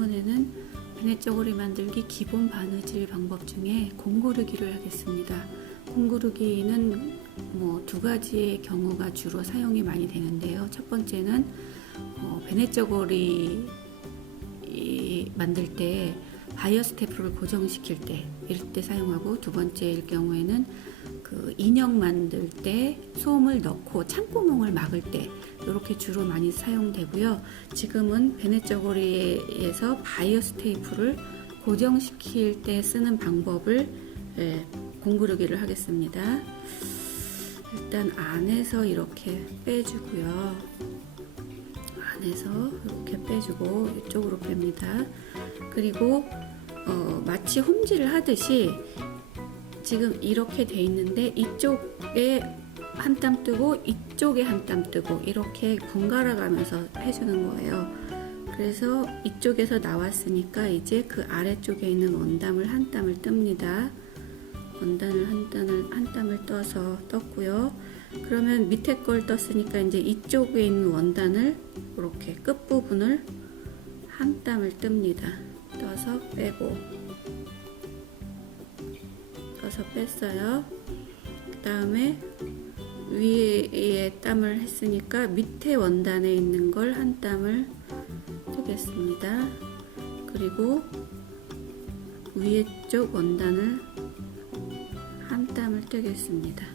이번에는 비넷저고리 만들기 기본 바느질 방법 중에 공구르기를 하겠습니다. 공구르기는 뭐 두 가지의 경우가 주로 사용이 많이 되는데요. 첫 번째는 어, 이 만들 때 바이어 스 테프를 고정시킬 때 이럴 때 사용하고 두 번째일 경우에는 그 인형 만들 때 솜을 넣고 창구멍을 막을 때 이렇게 주로 많이 사용되고요. 지금은 베넷저고리에서 바이어 스 테이프를 고정시킬 때 쓰는 방법을 예, 공구르기를 하겠습니다. 일단 안에서 이렇게 빼주고요. 안에서 이렇게 빼주고 이쪽으로 뺍니다. 그리고 어, 마치 홈질을 하듯이 지금 이렇게 돼 있는데 이쪽에 한 땀 뜨고 이쪽에 한 땀 뜨고 이렇게 번갈아 가면서 해주는 거예요. 그래서 이쪽에서 나왔으니까 이제 그 아래쪽에 있는 원담을 한 땀을 뜹니다. 원단을 한 땀을 한 땀을 떠서 떴고요. 그러면 밑에 걸 떴으니까 이제 이쪽에 있는 원단을 이렇게 끝 부분을 한 땀을 뜹니다. 떠서 빼고 떠서 뺐어요. 그 다음에 위에 땀을 했으니까 밑에 원단에 있는 걸 한 땀을 뜨겠습니다. 그리고 위에 쪽 원단을 한 땀을 뜨겠습니다.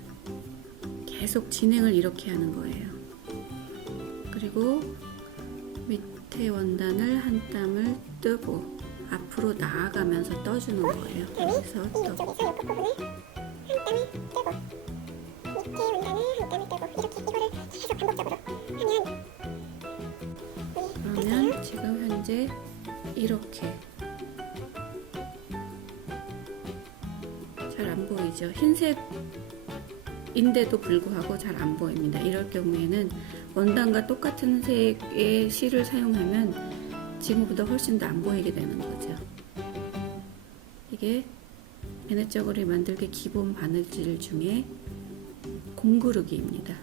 계속 진행을 이렇게 하는 거예요. 그리고 밑에 원단을 한 땀을 뜨고 앞으로 나아가면서 떠주는 거예요. 그래서 떠. 이쪽에서 옆 부분을 한 땀을 뜨고 밑에 원단을 한 땀을 뜨고 이렇게 이거를 계속 반복적으로 하면 그러면 지금 현재 이렇게 잘 안 보이죠? 흰색 인데도 불구하고 잘 안 보입니다. 이럴 경우에는 원단과 똑같은 색의 실을 사용하면 지금보다 훨씬 더 안 보이게 되는 거죠. 이게 베넷저고리 만들기 기본 바느질 중에 공구르기입니다.